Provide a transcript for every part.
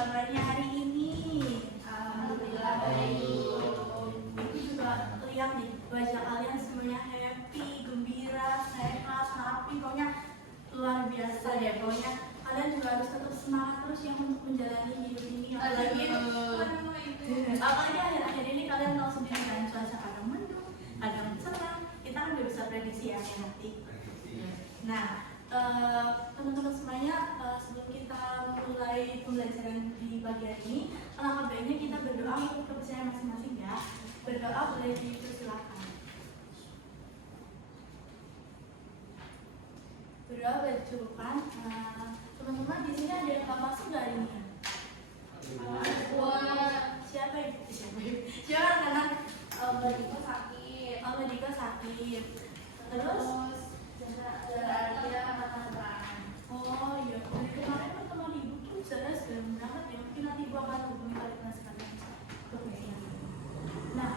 kabarnya hari ini? Alhamdulillah baik. Ibu juga lihat nih wajah kalian semuanya happy, gembira, sehat, happy, pokoknya luar biasa ya. Pokoknya kalian juga harus tetap semangat terus yang untuk menjalani hidup ini. Apalagi akhir-akhir ini kalian tahu sendiri kan, cuaca kadang mendung, kadang cerah. Kita kan nggak bisa prediksi ya nanti. Nah, teman-teman semuanya, sebelum kita mulai pembelajaran di bagian ini, alangkah baiknya kita berdoa untuk kepercayaan masing-masing ya. Berdoa boleh dipersilakan. Berdoa boleh dicukupkan. Teman-teman di sini ada yang nggak masuk nggak hari ini? Siapa ibu? Siapa anak? Mbak Dika sakit. Mbak Dika sakit. Terus? Oh iya, dari kemarin pertemuan ibu tuh saya sedang berangkat ya. Mungkin nanti ibu akan hubungi kalian sekalian. Nah,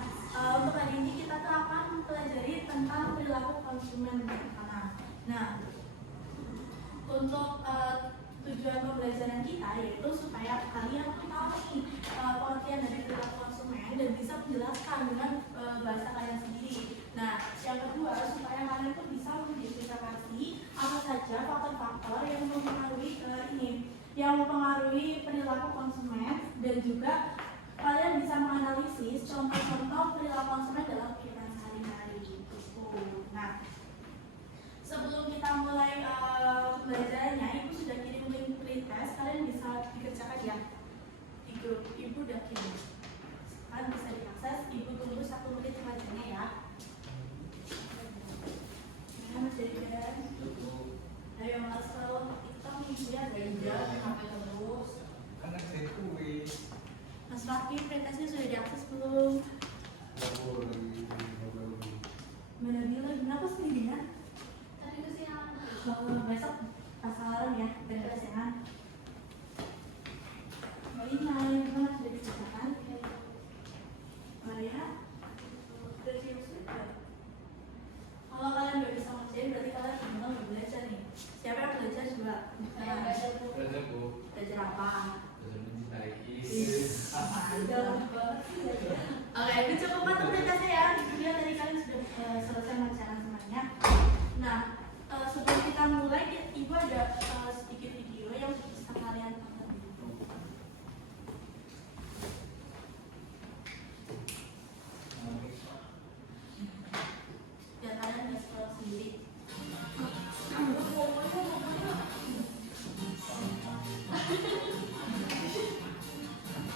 untuk hari ini kita tuh akan mempelajari tentang perilaku konsumen makanan. Nah, untuk tujuan pembelajaran kita yaitu supaya kalian tahu nih pengertian dari perilaku konsumen dan bisa menjelaskan dengan bahasa kalian sendiri. Nah, yang kedua supaya kalian tuh bisa mengidentifikasi apa saja faktor-faktor yang mempengaruhi perilaku konsumen dan juga kalian bisa menganalisis contoh-contoh perilaku konsumen dalam kehidupan sehari-hari. Nah, sebelum kita mulai pembelajarannya, ibu sudah kirim link pretest, kalian bisa dikerjakan ya di grup. Ibu udah kirim, kalian bisa diakses. Ibu tunggu 1 menit pelajarannya ya. Mas Jajan, ayo mas kalau kita minggunya ganja sampai terus. Karena saya kuis. Mas Fakih, pretestnya sudah diakses belum? Mana bilang, kenapa sendirian? Tadi kesiangan. Besok pasaran ya, beres ya kan? Mbak Ina, gimana sudah diceritakan? Maria, udah siap sudah. Kalau kalian nggak bisa ngerjain, berarti kalian benar nggak belajar nih. Siapa yang belajar juga? Saya belajar Bu. Belajar Bu. Belajar apa? Belajar mencintai. Oke, itu cukup untuk pretestnya ya. Dia tadi kalian sudah selesai mengerjakan semuanya. Nah, sebelum kita mulai, ibu ada sedikit video yang bisa kalian tonton dulu. Biar kalian bisa scroll sendiri.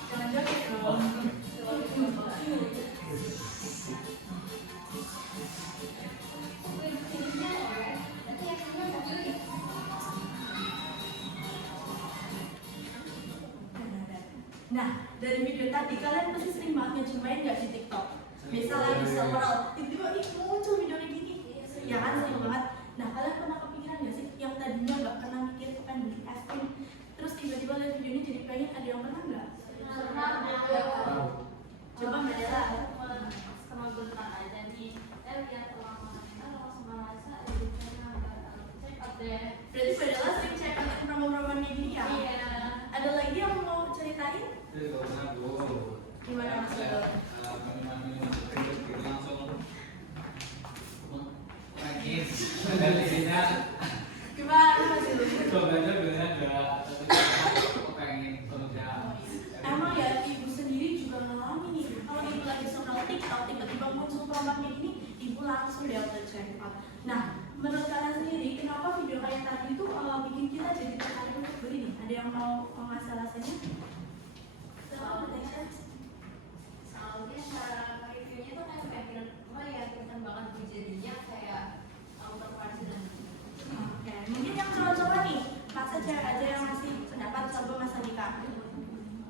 Jangan joget dong. Nah, dari video tadi kalian pasti sering banget ngejumpain nggak di TikTok? Misalnya di scroll, tiba-tiba muncul video kayak gini, ya kan sering banget. Nah, kalian pernah kepikiran nggak sih yang tadinya nggak pernah mikir pengen beli es krim, terus tiba-tiba lihat videonya jadi pengen? Ada yang pernah nggak? Coba Mbak Dela. Sama bentar aja nih. Saya lihat orang-orang langsung merasa check out deh. Berarti Mbak Dela sering cek konten promo-promo ini ya? Iya. Ada lagi yang mau ceritain? Itu karena Bu. Gimana Mas Dela? Minuman itu langsung pengen gantinya. Gimana Mas Dela? Coba-coba ada pengen kerja. Emang ya ibu sendiri juga ngalamin nih. Kalau ibu lagi scroll TikTok tiba-tiba muncul promo kayak gini, ibu langsung deh auto check out. Nah, menurut kalian sendiri kenapa video kayak tadi itu bikin kita jadi tertarik untuk beli nih? Ada yang mau ngasih alasannya? Soalnya cara reviewnya tuh kayak pengen meyakinkan banget Bu, jadinya kayak terpacu dan Oke, mungkin yang cowok-cowok nih, masa cewek aja yang ngasih pendapat, coba Mas Andika.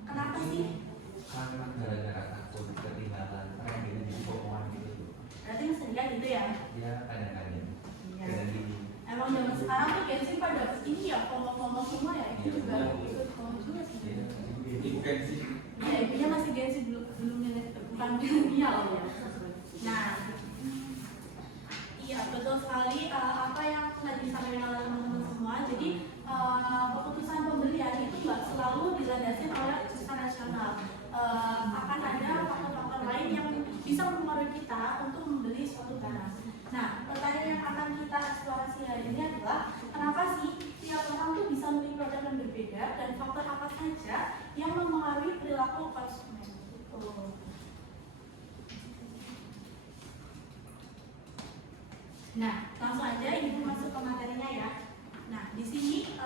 Kenapa sih? Karena gara-gara takut ketinggalan tren gitu di potongan gitu tuh. Berarti Mas Andika gitu ya? Ya kadang-kadang. Iya. Kadang di Emang zaman sekarang tuh Gen Z pada ini ya, ngomong semua ya, itu juga ikut ngomong juga sih. Ibu Kenzi. Ya, ibunya masih Gen Z, belum bukan milenial ya. Nah, iya betul sekali apa yang tadi disampaikan oleh teman-teman semua. Jadi keputusan pembelian itu nggak selalu dilandasi oleh hari ini adalah kenapa sih tiap orang tuh bisa memilih produk yang berbeda dan faktor apa saja yang mempengaruhi perilaku konsumen. Gitu. Nah, langsung aja ibu masuk ke materinya ya. Nah, di sini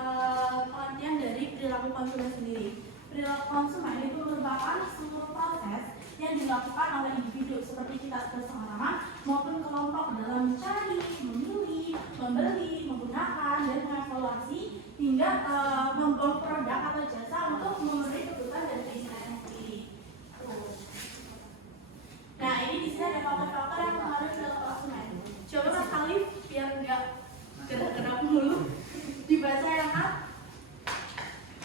pengertian dari perilaku konsumen sendiri. Perilaku konsumen itu merupakan seluruh proses yang dilakukan oleh individu seperti kita bersama-sama maupun kelompok dalam mencari, memilih, membeli, menggunakan, dan mengevaluasi hingga membuat produk atau jasa untuk memenuhi kebutuhan dan keinginannya sendiri. Nah, ini di sini ada faktor-faktor yang mempengaruhi perilaku konsumen. Coba Mas Khalif biar nggak gerak-gerak mulu dibaca yang A.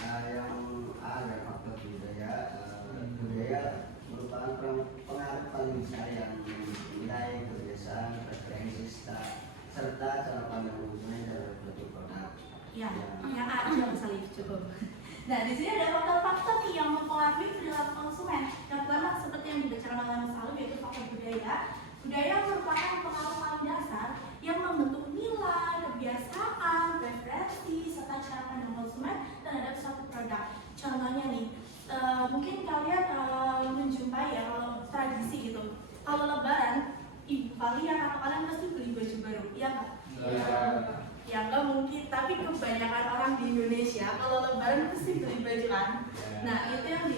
Yang A ada faktor budaya. Budaya merupakan pengaruh paling besar yang nilai, kebiasaan, preferensi, serta cara pandang konsumen terhadap produk produk. Ya, yang A aja Mas Khalif cukup. Nah, di sini ada faktor-faktor nih yang mempengaruhi perilaku konsumen. Yang pertama seperti yang dibacakan oleh Mas Khalif yaitu faktor budaya. Budaya merupakan pengaruh paling dasar yang membentuk nilai, kebiasaan, preferensi, serta cara pandang konsumen terhadap suatu produk. Contohnya nih, mungkin kalian menjumpai ya kalau tradisi gitu. Kalau Lebaran, ibu kalian atau kalian pasti beli baju baru, iya nggak? Ya nggak mungkin, tapi kebanyakan orang di Indonesia kalau Lebaran pasti beli baju kan. Nah itu yang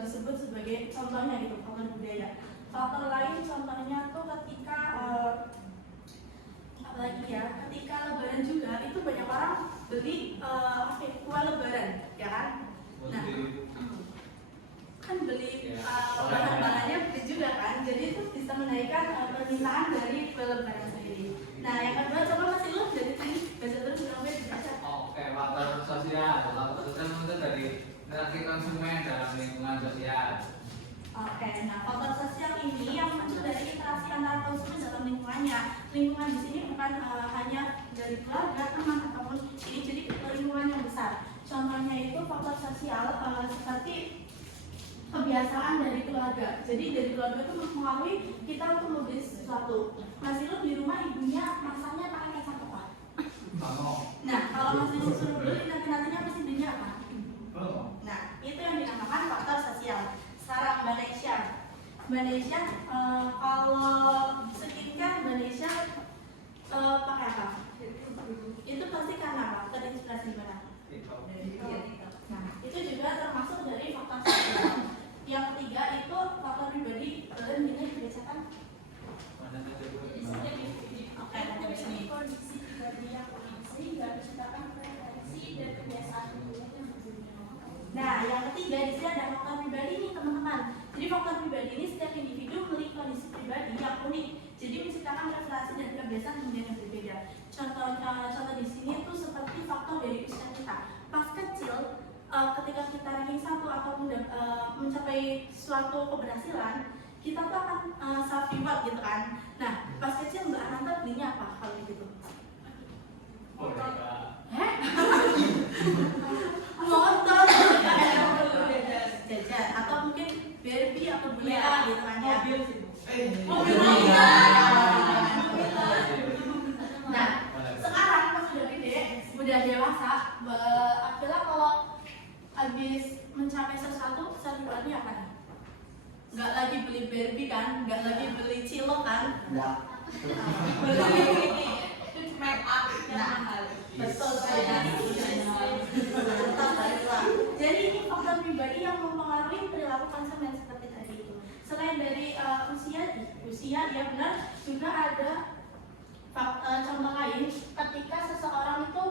disebut sebagai contohnya gitu, faktor budaya. Faktor lain contohnya tuh ketika apalagi ya, ketika Lebaran juga itu banyak orang beli kue Lebaran, ya kan? Nah, kan beli bahan-bahannya beli juga kan, jadi itu bisa menaikkan permintaan dari kue Lebaran sendiri. Nah yang kedua coba Mas Ilham dari tadi baca terus sampai dibaca. Oke, faktor sosial. Faktor sosial itu dari interaksi konsumen dalam lingkungan sosial. Oke, nah faktor sosial ini yang muncul dari interaksi antara konsumen dalam lingkungannya. Lingkungan di sini bukan hanya dari keluarga, teman ataupun ini jadi lingkungan yang besar. Contohnya itu faktor sosial seperti kebiasaan dari keluarga. Jadi dari keluarga itu mempengaruhi kita untuk membeli sesuatu. Mas Ilham di rumah ibunya masaknya pakai kecap apa? Nah, kalau Mas Ilham suruh beli nantinya pasti belinya apa? Nah, itu yang dinamakan faktor sosial. Sekarang Malaysia kalau skincare Malaysia pakai apa? Itu pasti karena apa? Terinspirasi mana? Nah, itu juga termasuk dari faktor sosial. Yang ketiga itu faktor pribadi. Kalian ini dibacakan? Oke, nanti di sini. Kondisi pribadi yang sehingga menciptakan preferensi dan kebiasaan. Nah, yang ketiga di sini ada faktor pribadi nih teman-teman. Jadi faktor pribadi ini setiap individu memiliki kondisi pribadi yang unik. Jadi menciptakan preferensi dan kebiasaan yang berbeda. Contoh di sini itu seperti faktor dari usia kita. Pas kecil, ketika kita ranking 1 atau mencapai suatu keberhasilan, kita tuh akan self reward gitu kan. Nah, pas kecil Mbak Ananta belinya apa kalau gitu? Motor, jajan, atau mungkin Barbie atau boneka gitu kan ya. Mobil Nah, sekarang pas sudah gede, udah dewasa, akhirnya kalau habis mencapai sesuatu, rewardnya apa nih? Nggak lagi beli Barbie kan, nggak lagi beli cilok kan? Beli make up. Nah, betul sekali. Jadi ini faktor pribadi yang mempengaruhi perilaku konsumen seperti tadi itu. Selain dari usia dia benar juga ada contoh lain ketika seseorang itu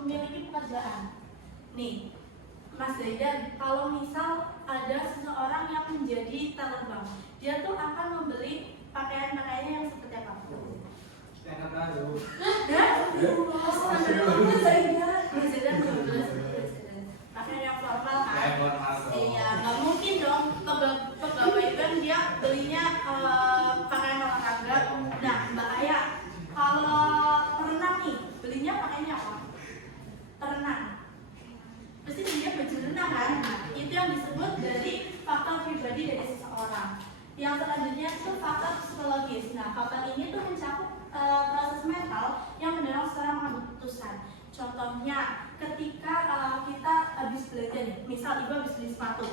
memiliki pekerjaan. Nih, Mas Zaidan, kalau misal ada seseorang yang menjadi teller bank, dia tuh akan membeli pakaian-pakaiannya yang seperti apa? Yang baru. Mas Zaidan belum jelas. Pakaian yang formal kan? Iya, nggak mungkin dong pegawai kan dia belinya pakaian olahraga. Nah, Mbak Aya, kalau perenang nih, belinya pakainya apa? Perenang. Pasti belinya baju renang kan? Nah, itu yang disebut dari faktor pribadi dari seseorang. Yang selanjutnya itu faktor psikologis. Nah, faktor ini tuh mencakup proses mental yang mendorong keputusan. Contohnya, ketika kita habis belanja nih, misal ibu habis beli sepatu,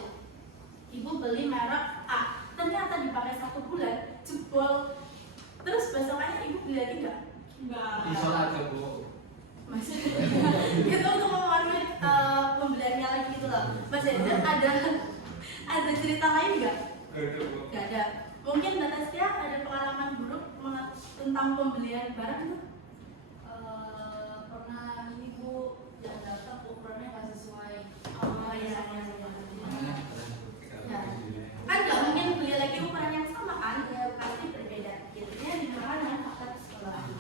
ibu beli merek A, ternyata dipakai 1 bulan, jebol, terus besokannya ibu beli lagi nggak? Isol aja bu. Masih itu untuk memenuhi pembeliannya lagi gitu loh. Masih ada cerita lain nggak? Nggak ada. Mungkin Mbak Tasya ada pengalaman buruk tentang pembelian barang itu? Pernah ini Bu, yang datang ukurannya nggak sesuai. Oh iya. Ya. Kan nggak mungkin beli lagi ukuran yang sama kan? Ya pasti berbeda. Jadinya dimana dengan faktor psikologi.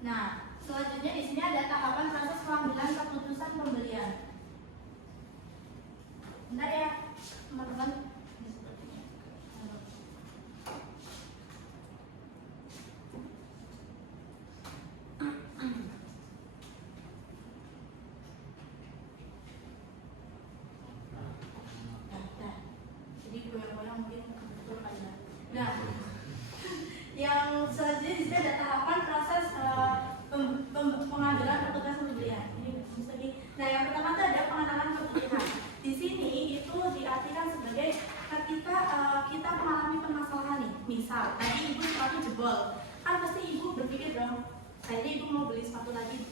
Nah, selanjutnya di sini ada tahapan proses pengambilan keputusan pembelian. Bentar ya, teman-teman. Nah, jadi goyang-goyang mungkin betul aja. Nah, yang selanjutnya di sini ada tahapan proses pengambilan keputusan pembelian. Ini lagi. Nah, yang pertama itu ada pengenalan kebutuhan. Di sini itu diartikan sebagai ketika kita mengalami permasalahan nih. Misal, tadi ibu sepatu jebol, kan pasti ibu berpikir dong, kayaknya ibu mau beli sepatu lagi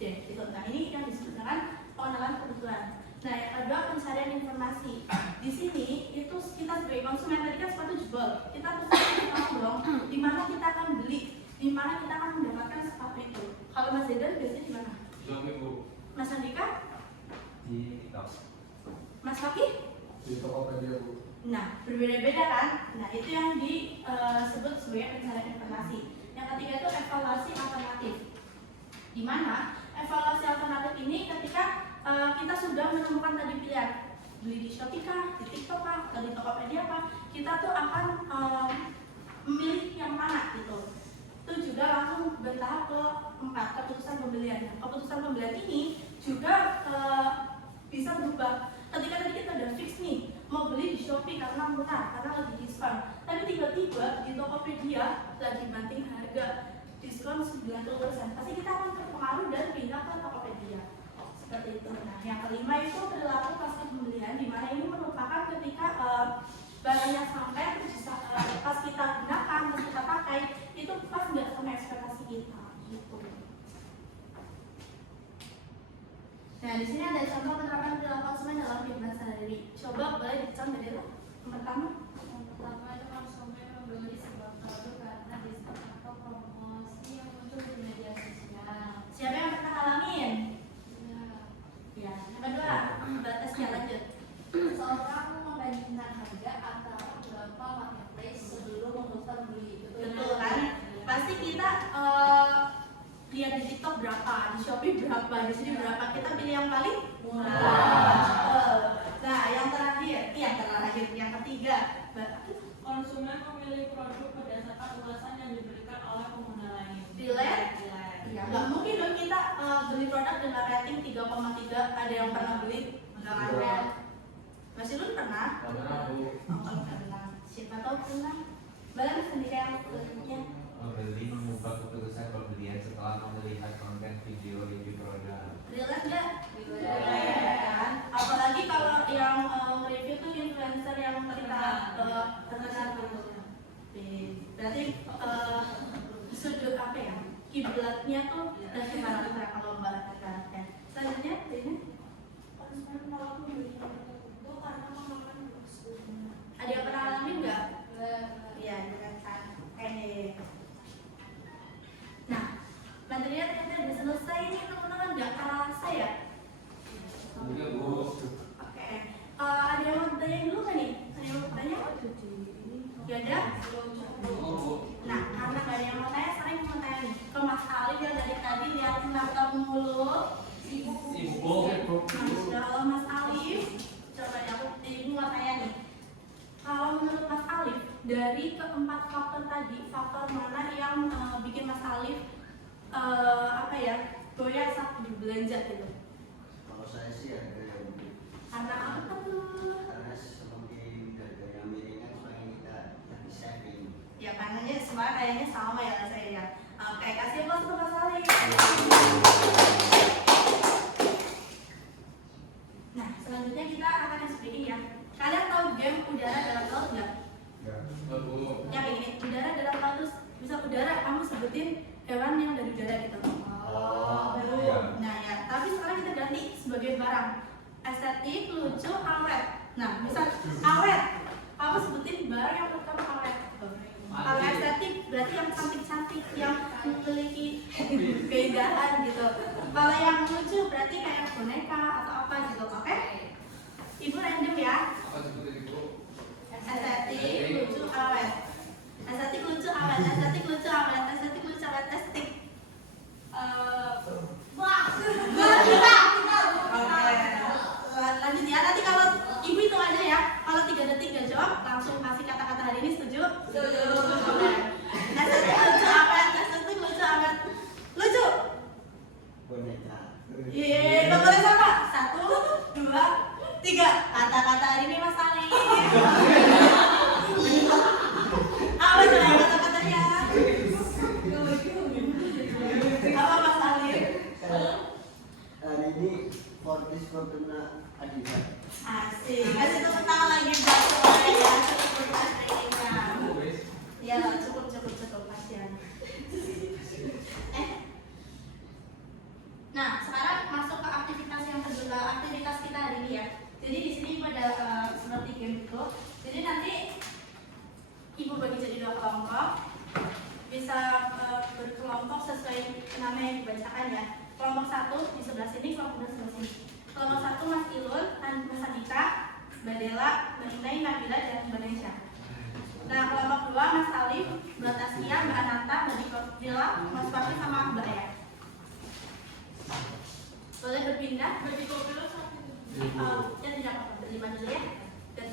deh. Gitu. Nah, ini yang disebut dengan pengenalan kebutuhan. Nah, yang kedua pencarian informasi. Di sini itu kita sebagai konsumen tadi kan sepatu jebol, kita pasti tahu dong di mana kita akan beli, di mana kita akan mendapatkan sepatu itu. Kalau Mas Zedan biasanya di mana? Shopee bu. Mas Andika? Di TikTok. Mas Fakih? Di Tokopedia bu. Nah, berbeda-beda kan? Nah, itu yang disebut sebagai pencarian informasi. Yang ketiga itu evaluasi alternatif. Di mana evaluasi alternatif ini ketika kita sudah menemukan tadi pilihan beli di Shopee kah, di TikTok kah, atau di Tokopedia kah, kita tuh akan memilih yang mana gitu. Itu juga langsung bertahap ke 4, keputusan pembelian. Keputusan pembelian ini juga bisa berubah. Ketika tadi kita udah fix nih mau beli di Shopee karena murah, karena lagi diskon, tapi tiba-tiba di Tokopedia lagi banting harga diskon 90%, pasti kita akan terpengaruh dan pindah ke Tokopedia. Seperti itu. Nah, yang kelima itu perilaku pasca pembelian, di mana ini merupakan ketika barangnya sampai pas kita gunakan, pas kita pakai itu pas nggak sama ekspektasi kita. Gitu. Nah, di sini ada contoh penerapan perilaku konsumen dalam kehidupan sehari-hari. Coba boleh dicontoh dari lo. Yang pertama Itu konsumen membeli sebuah produk karena diskon atau promosi yang muncul di media sosial. siapa yang pernah ngalamin? Ya. Ya. Yang kedua, batasnya lanjut. Seorang membandingkan harga antara beberapa marketplace sebelum memutuskan beli. Betul kan? Pasti kita lihat di TikTok berapa, di Shopee berapa, di sini berapa, kita pilih yang paling murah. Nah, yang terakhir, yang ketiga, Konsumen memilih produk berdasarkan ulasan yang diberikan oleh pengguna lain. Relate? Ya, nggak mungkin dong kita beli produk dengan rating 3,3. Ada yang pernah beli? Nggak ada. Masih lu pernah? Pernah bu. Oh, pernah. Siapa tahu pernah? Balik sendiri yang berikutnya. Membeli mengubah keputusan pembelian setelah melihat konten video review produk. Relate nggak? Relate. Kan? Apalagi kalau yang review tuh influencer yang kita terkenal gitu. Berarti sudut apa ya? Kiblatnya tuh dari mana kita kalau mbak katakan. Selanjutnya ini konsumen menolak membeli produk itu karena memakan sebelumnya. Ada yang pernah ngalamin nggak? Iya, dengan kan. Nah, materinya ternyata udah selesai ini teman-teman, nggak kerasa ya? Iya bu. Oke. Ada yang mau bertanya dulu nggak nih? Ada yang mau bertanya? Gak ada? Nah, karena gak ada yang mau tanya, sekarang mau tanya nih ke Mas Alif yang dari tadi lihat laptop mulu. Ibu. Masya Allah, Mas Alif. Coba ya, ibu mau tanya nih. Kalau menurut Mas Alif, dari keempat faktor tadi, faktor mana yang bikin Mas Alif apa ya, goyah saat belanja gitu? Kalau saya sih ada yang Karena apa? semua kayaknya sama ya saya ya. Oke, kasih aplaus untuk Mas Salim. Nah, selanjutnya kita akan explaining ya. Kalian tahu game udara dalam laut nggak? Ya kayak gini, udara dalam laut terus bisa udara, kamu sebutin hewan yang dari udara gitu. Iya. Nah ya, tapi sekarang kita ganti sebagai barang. Estetik, lucu, awet. Nah, misal awet, kamu sebutin barang yang menurut kamu awet. Kalau estetik berarti yang cantik-cantik, yang memiliki keindahan gitu. Kalau yang lucu berarti kayak boneka atau apa gitu, oke? Ibu random ya. Apa sebutin Ibu? Estetik, lucu, awet. Estetik, lucu, awet. Estetik, lucu, awet. Estetik, lucu, awet. Estetik. Lanjut ya. Nanti kalau ibu itu aja ya. Kalau 3 detik gak jawab, langsung kasih kata-kata hari ini. Setuju? Setuju. Estetik, lucu, awet. Estetik, lucu, awet. Lucu. Boneka. Yeay, gak boleh sama. 1, 2, 3. Kata-kata hari ini Mas Ali. Apa coba kata-katanya? Apa Mas Ali? Hari ini Fortis Fortuna Adiza. Asik. Kasih tepuk tangan lagi buat semuanya. Cukup pastinya. Ya, cukup kasihan. Nah, sekarang masuk ke aktivitas yang kedua, aktivitas kita hari ini ya. Jadi di sini ada seperti game itu. Jadi nanti ibu bagi jadi 2 kelompok, bisa berkelompok sesuai nama yang dibacakan ya. Kelompok 1 di sebelah sini, kelompok 2 sebelah sini. Kelompok 1 Mas Ilun, Mas Andika, Mbak Dela, Mbak Inai, Nabila, dan Mbak Nesya. Nah, kelompok 2 Mas Salim, Mbak Taskia, Mbak Ananta, Mbak Dela, Mas Fafi, sama Mbak Aya. Boleh berpindah, berpikir dulu ya tidak apa-apa, berlima dulu ya. Dan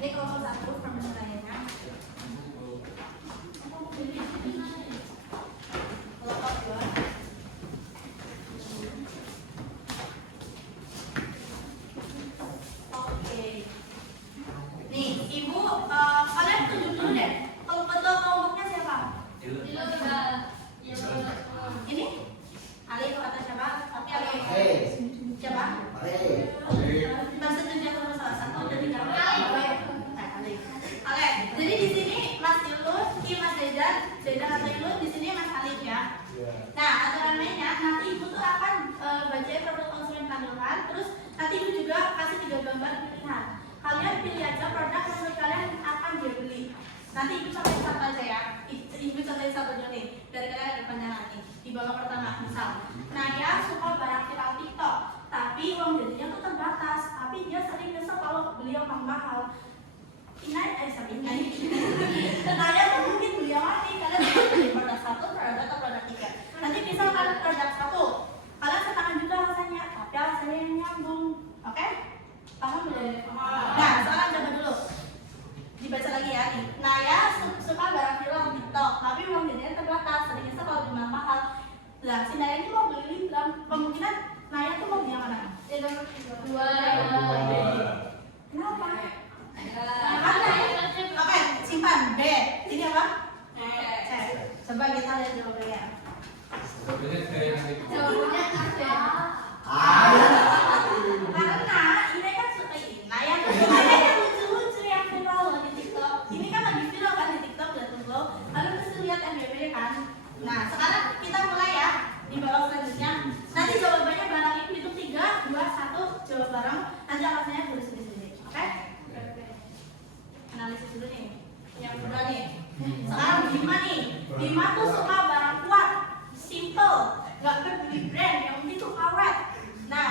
ini kelompok 1 pertanyaannya. Kelompok 2. Oke. Nih, Ibu, kalian tunjuk dulu deh. Kalau ketua kelompoknya siapa? Ini? Ali atau siapa? Tapi Ali. Siapa? Bahasa tunjuk nomor salah satu dan tiga. Oke. Jadi di sini Mas Ilun, Mas Dedan atau Ilun, di sini Mas Alif ya. Nah, aturan mainnya nanti Ibu tuh akan bacain produk konsumen kandungan, terus nanti Ibu juga kasih 3 gambar pilihan. Kalian pilih aja produk yang menurut kalian akan dia beli. Nanti Ibu contohin satu aja ya. Ibu contohin satu dulu nih. Dari kalian ada pandangan nih. Di bawah pertama, misal Naya suka barang viral TikTok, tapi uang jajannya tuh terbatas. Tapi dia sering nyesel kalau beli yang mahal. Naya tuh mungkin beli yang mana nih? Kalian bisa beli produk 1, produk atau produk 3. Nanti misalkan produk 1, kalian katakan juga alasannya, tapi alasannya yang nyambung. Oke? Paham belum? Nah, sekarang coba dulu. Dibaca lagi ya nih. Naya suka barang viral TikTok, tapi uang jajannya terbatas. Sering nyesel kalau beli mahal. Lah, si Naya ini mau beli kemungkinan Naya tuh mau beli yang mana? Yang nomor 2. Kenapa? Oke, simpan B. Ini apa? C. Coba kita lihat jawabannya. Jawabannya ada. Karena ini kan Naya yang lucu-lucu yang viral di TikTok. Ini kan lagi viral kan di TikTok, lihat tuh. Lalu mesti lihat MBB kan. Nah, sekarang kita mulai ya di bawah selanjutnya. Nanti jawabannya barang itu hitung 3, 2, 1 jawab bareng. Nanti alasannya tulis sendiri. Oke? Analisis dulu nih. Yang kedua nih. Sekarang Bima nih. Bima tuh suka barang kuat, simple, nggak beli brand, yang penting tuh awet. Nah,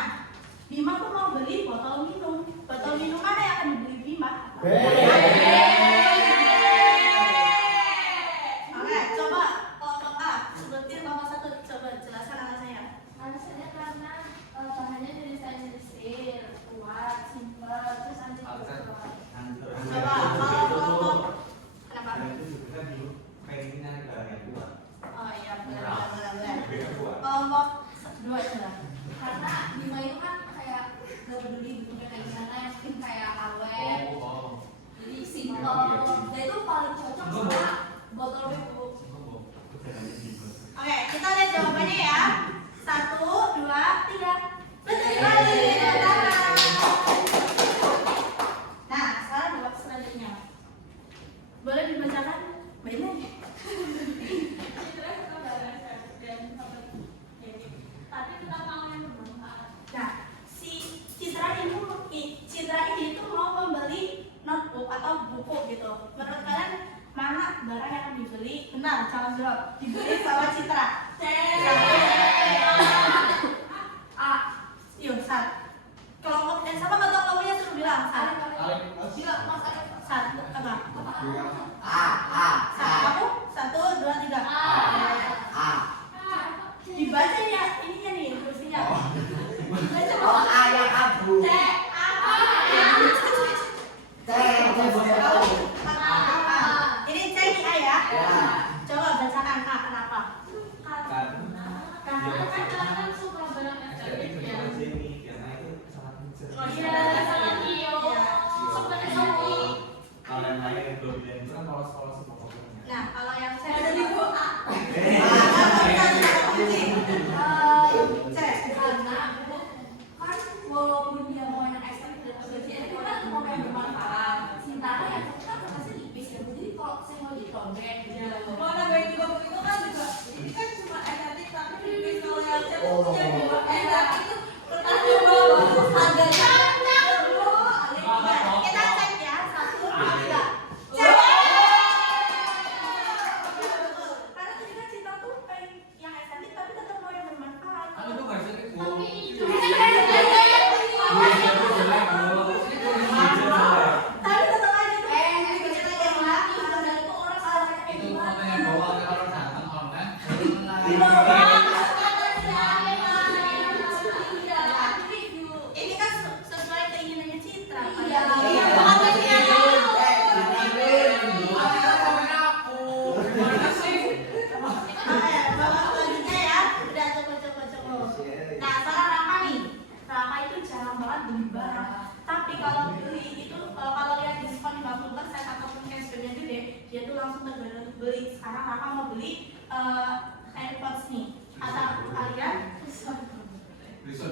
Bima tuh mau beli botol minum. Botol minum mana yang akan dibeli Bima? Oke, coba kelompok A, sebutin kelompok 1, coba jelaskan alasannya. Alasannya karena bahannya dari sayur kuat, simpel, terus anti kolesterol. Coba kalau kelompok kenapa? Oh iya, benar. Kelompok 2 coba. Karena Bima itu kan kayak gak peduli bentuknya kayak gimana, yang penting kayak awet, jadi simpel Dia itu paling cocok sama botol itu. Oke, kita lihat jawabannya ya. 1, 2, 3. Betul sekali. Nah, sekarang babak selanjutnya. Boleh dibacakan? Banyak. Tapi kita mau yang bermanfaat. Nah, si Citra ini tuh mau membeli notebook atau buku gitu. Menurut kalian mana barang yang akan dibeli? Benar, calon jawab. Dibeli sama Citra. A. Yuk, Sat. Kelompok sama atau kelompoknya suruh bilang Sat. Gila, Mas Arif. Sat, apa? A. Sat, kamu? 1, 2, 3. A. Dibaca ya ininya nih, kursinya. Dibaca Oh, A yang abu. C. C boleh tahu. Ini C ini A ya. Ya. Coba bacakan A, kenapa? Karena Karena kan kalian suka barang estetik ya. Oh, Iya, sangat iyo. Suka estetik. kalau yang lain yang dominan itu kan polos-polos semua pokoknya. Nah, kalau yang C Ada di gua A. C. Karena aku kan walaupun dia mau yang estetik dan sebagainya itu kan mau yang bermanfaat. Sementara yang kan pasti tipis ya. Jadi kalau saya mau ditonton gitu. Mau nambahin juga buku itu kan juga ini kan cuma estetik tapi tipis. Kalau yang cek punya juga estetik itu kertasnya bagus harganya Kita cek ya, 1, 2, 3. C. Karena tadi kan Citra tuh pengen yang estetik tapi tetap mau yang bermanfaat. Kan itu nggak bisa Bu. Tapi itu Tapi tetap aja tuh. kita yang lagi dan itu orang salah Itu fotonya bawa kalau datang online. Ini kan sesuai keinginannya Citra. Iya. Gimana sih? Babak selanjutnya ya. Udah coba. Nah, sekarang Raka nih. Raka itu jarang banget beli barang. Tapi kalau beli itu kalau lihat diskon 50% ataupun cashback gede, dia tuh langsung tergoda untuk beli. Sekarang Raka mau beli AirPods nih. Atau kalian Bisa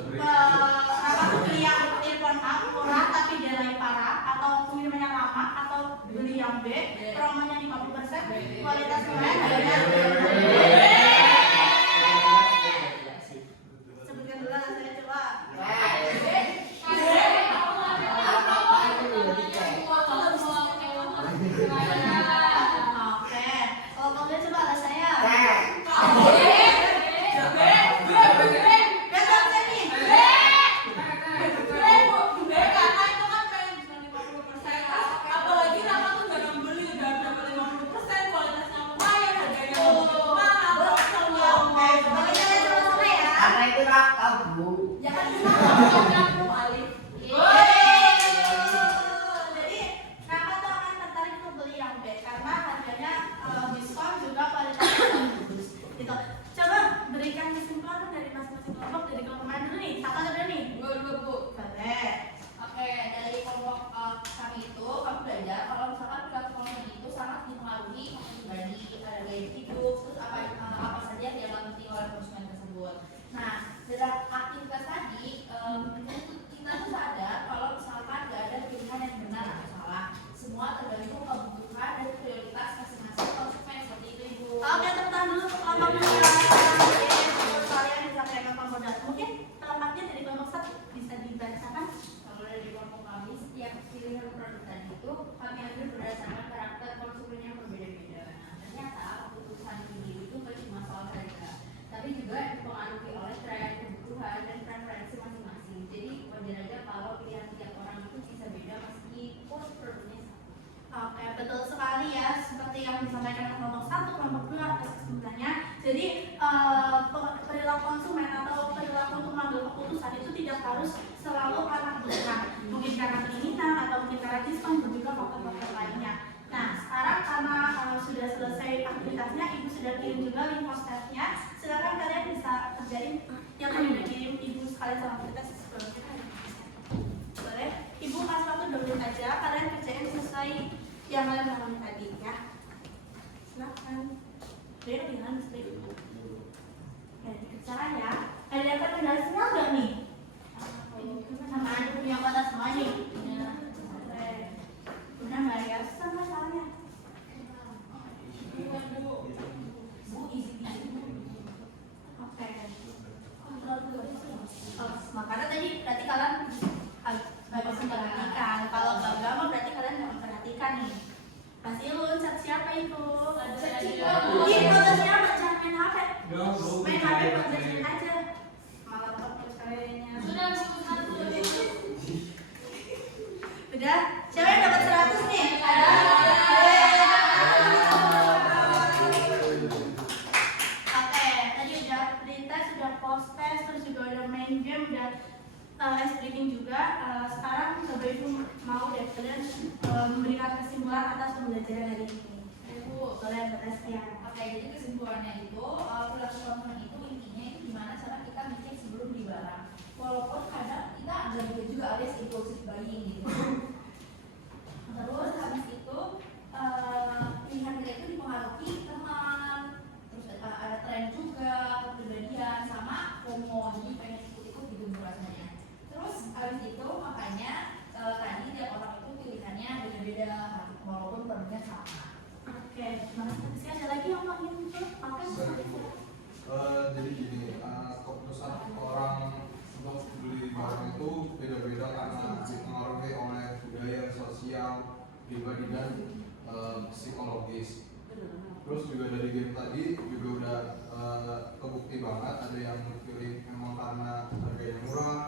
beri. Raka tuh beli yang earphone A murah tapi delay parah, atau pengirimannya lama, atau beli yang B promonya 50%, kualitas keren, harganya sebutkan dulu lah, saya coba. Oke, kalau kalian coba lah saya. Besok saya nih. karena itu kan pengen cuma 50%. Apalagi Rama tuh jarang beli udah dapat 50%, kualitasnya lumayan, harganya mahal, promonya Oke, coba kita lihat sama-sama ya. Karena itu Raka, Bu. Jangan cuma aku Alif. Jadi Raka tuh akan tertarik untuk beli yang B karena harganya diskon juga kualitasnya bagus. Gitu. Coba berikan kesimpulan dari masing-masing kelompok, dari kelompok mana dulu nih? Satu dulu nih. Dua Bu. Boleh. Oke, dari kelompok kami itu kami belajar kalau misalkan platform itu sangat dipengaruhi pribadi, ada gaya hidup, terus apa saja yang dialami oleh konsumen tersebut. Nah, dalam aktivitas tadi kita tuh sadar kalau misalkan nggak ada pilihan yang benar atau salah, semua tergantung kebutuhan dan prioritas masing-masing konsumen seperti itu Ibu. Oke, tepuk tangan dulu untuk kelompoknya. Kalian bisa kayak kelompok dan mungkin kelompoknya dari kelompok 1 bisa dibacakan. Kalau dari kelompok kami, setiap pilihan produk tadi itu kami ambil berdasarkan karakter konsumen yang berbeda-beda. Nah, ternyata keputusan ini itu bukan cuma soal harga, tapi juga dipengaruhi oleh tren, kebutuhan, dan preferensi masing-masing. Jadi wajar aja kalau pilihan tiap orang itu bisa beda meskipun produknya sama. Oke, betul sekali ya. Seperti yang disampaikan kelompok 1, kelompok 2 atas kesimpulannya. Jadi perilaku konsumen atau perilaku untuk mengambil keputusan itu tidak harus selalu karena kebutuhan. Mungkin karena keinginan atau mungkin karena diskon dan juga faktor-faktor lainnya. Nah, sekarang karena sudah selesai aktivitasnya, Ibu sudah kirim juga link posternya. Silakan kalian bisa kerjain yang tadi dikirim Ibu sekalian sama kita sebelum kita. Boleh? Ibu kasih waktu 2 menit aja, kalian kerjain selesai yang kalian lakukan tadi ya. Silakan. Dia ketinggalan listrik. Ya, dikerjakan ya. Ada dapat penjelasannya nggak nih? Sama aja punya kota semua nih. Udah nggak ya? Sama soalnya. Oke. Makanya tadi berarti kalian bagus memperhatikan. Kalau bangga mah berarti kalian nggak memperhatikan nih. Pasti lu chat siapa itu? Ih, foto siapa? Jangan main HP. Main HP fotoin aja. Malah foto ceweknya. Sudah satu. Udah, siapa yang dapat 100 nih? Oke, tadi udah pretest, sudah post test, terus juga udah main game, udah ice breaking juga. Sekarang coba ibu mau deh kalian memberikan kesimpulan atas pembelajaran hari ini. Boleh bertes ya. Oke, jadi kesimpulannya itu perilaku konsumen itu intinya itu gimana cara kita ngecek sebelum beli barang. Walaupun kadang kita agak juga alias impulsif buying gitu. Terus habis itu pilihan kita itu dipengaruhi teman, terus ada tren juga, kepribadian sama FOMO, jadi pengen ikut-ikut gitu rasanya. Terus habis itu makanya tadi tiap orang itu pilihannya beda-beda walaupun produknya sama. Oke, terima kasih. Ada lagi yang mau ingin pakai? Jadi gini, keputusan orang untuk beli barang itu beda-beda karena dipengaruhi oleh budaya, sosial, pribadi dan psikologis. Terus juga dari game tadi juga udah kebukti banget ada yang pilih memang karena harganya murah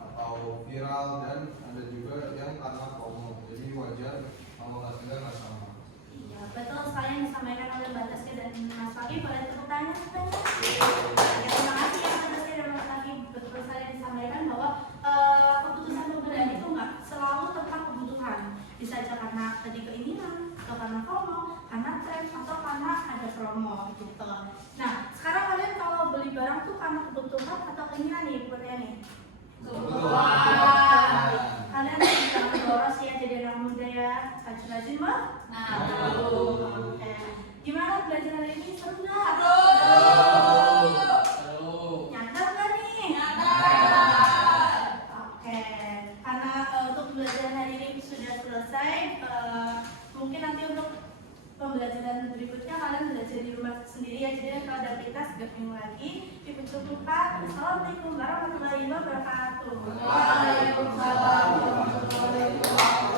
atau viral dan ada juga yang karena promo. Jadi wajar kalau hasilnya nggak sama. Iya, betul sekali yang disampaikan oleh Mbak Tasya dan Mas Fagi. Boleh tepuk tangan sebentar? Terima kasih ya Mbak Tasya dan Mas Fagi. Betul sekali yang disampaikan bahwa keputusan pembelian itu nggak selalu tentang kebutuhan. Bisa aja karena tadi keinginan, atau karena FOMO, karena tren, atau karena ada promo gitu. Nah, sekarang kalian kalau beli barang tuh karena kebutuhan atau keinginan nih buatnya nih? Kalian jangan boros ya jadi anak muda ya. Rajin-rajin mah. Oke. Gimana belajar hari ini? Seru nggak? Nyadar nggak nih? Oke. Karena untuk belajar hari ini sudah selesai, mungkin nanti untuk pembelajaran berikutnya kalian belajar di rumah sendiri ya. Jadi kalau ada kita segera lagi. Assalamualaikum warahmatullahi wabarakatuh. Waalaikumsalam warahmatullahi wabarakatuh.